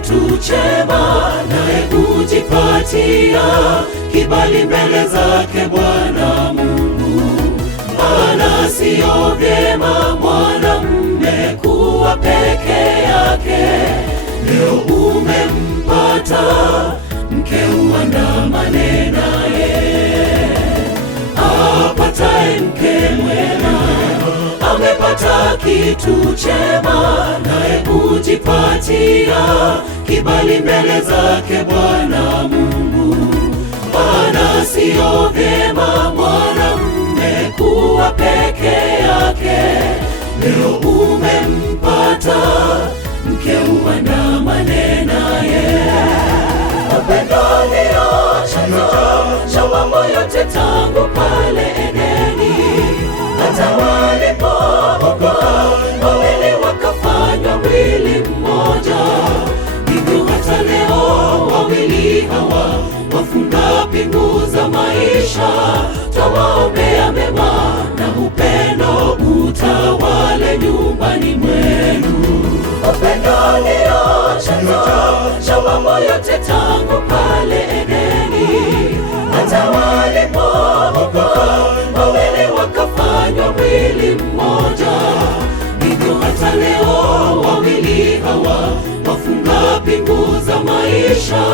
kitu chema, naye hujipatia kibali mbele zake Bwana Mungu. Maana siyo vyema mwanamume kuwa peke yake. Leo umempata mke, uandamane naye. Apataye mke mwema amepata kitu chema, naye hujipatia kibali mbele zake Bwana Mungu. Maana siyo vyema mwanamume kuwa peke yake. Leo umempata mke, uandamane naye. Upendo ndio chanzo cha mambo yote tangu pale Edeni, hata walipookoka wawili wakafanywa mwili mmoja. Hivyo hata leo wawili hawa wafunga pingu za maisha. Twawaombea mema na upendo utawale nyumbani mwenu. Upendo ndio chanzo cha mambo yote tangu pale Edeni, hata walipookoka wawili wakafanywa mwili mmoja. Hivyo hata leo wawili hawa wafunga pingu za maisha.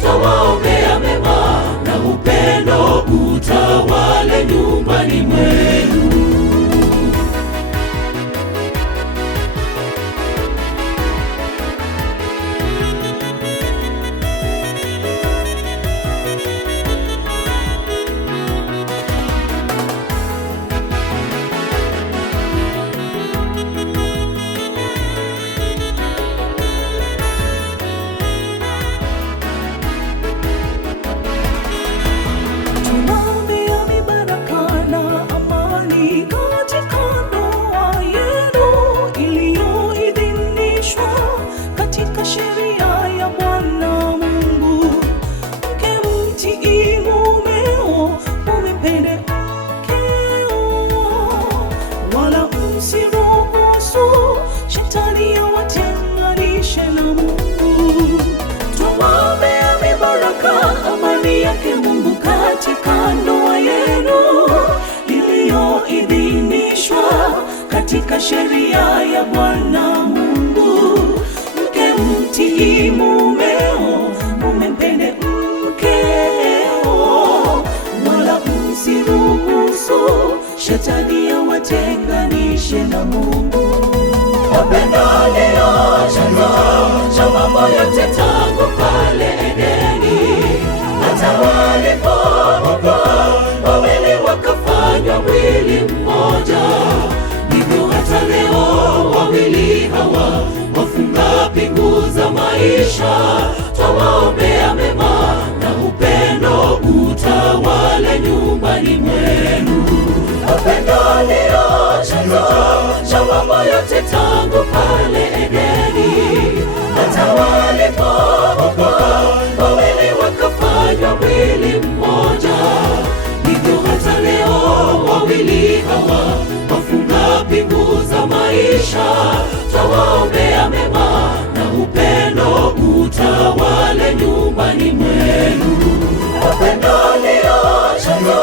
Twawaombea mema na upendo utawale nyumbani mwenu. Mungu katika ndoa yenu iliyoidhinishwa katika sheria ya Bwana Mungu. Mke mtii mumeo, mume mpende mkeo, wala msiruhusu shetani awatenganishe na Mungu. Upendo ndio chanzo cha mambo yote tangu pale Edeni, hata walipookoka wawili wakafanywa mwili mmoja. Hivyo hata leo wawili hawa wafunga pingu za maisha. Twawaombea mema na upendo utawale nyumbani mwenu. Upendo ndio chanzo cha mambo yote tangu pale Edeni, hata walipookoka wawili wakafanywa mwili mmoja. Hivyo hata leo wawili hawa wafunga pingu za maisha. Twawaombea mema na upendo utawale nyumbani mwenu. Upendo ndio chanzo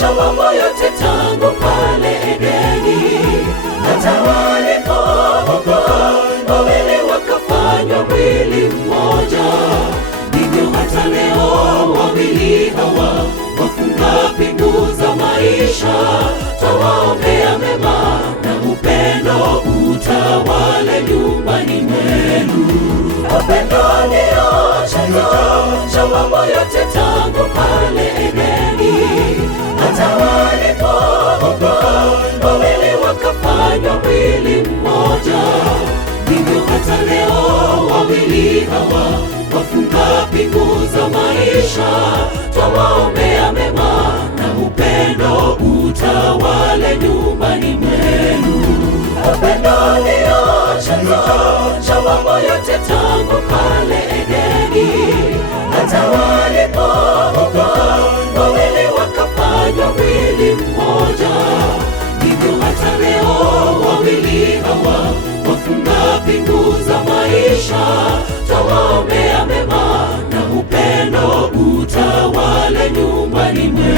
cha mambo yote tangu pale Edeni, hata walipookoka wawili wakafanywa mwili mmoja. Hivyo hata leo wawili hawa wafunga pingu za maisha. Twawaombea mema na upendo utawale nyumbani mwenu. Upendo ndio chanzo cha mambo yote tangu pale Edeni, hata walipookoka wawili wakafanywa mwili mmoja. Hivyo hata leo wawili hawa wafunga pingu za maisha. Twawaombea mema na upendo utawale nyumbani mwenu. Upendo ndio chanzo cha mambo yote tangu pale Edeni, hata walipookoka wawili wakafanywa mwili mmoja. Hivyo hata leo wawili hawa wafunga pingu za maisha. mwema.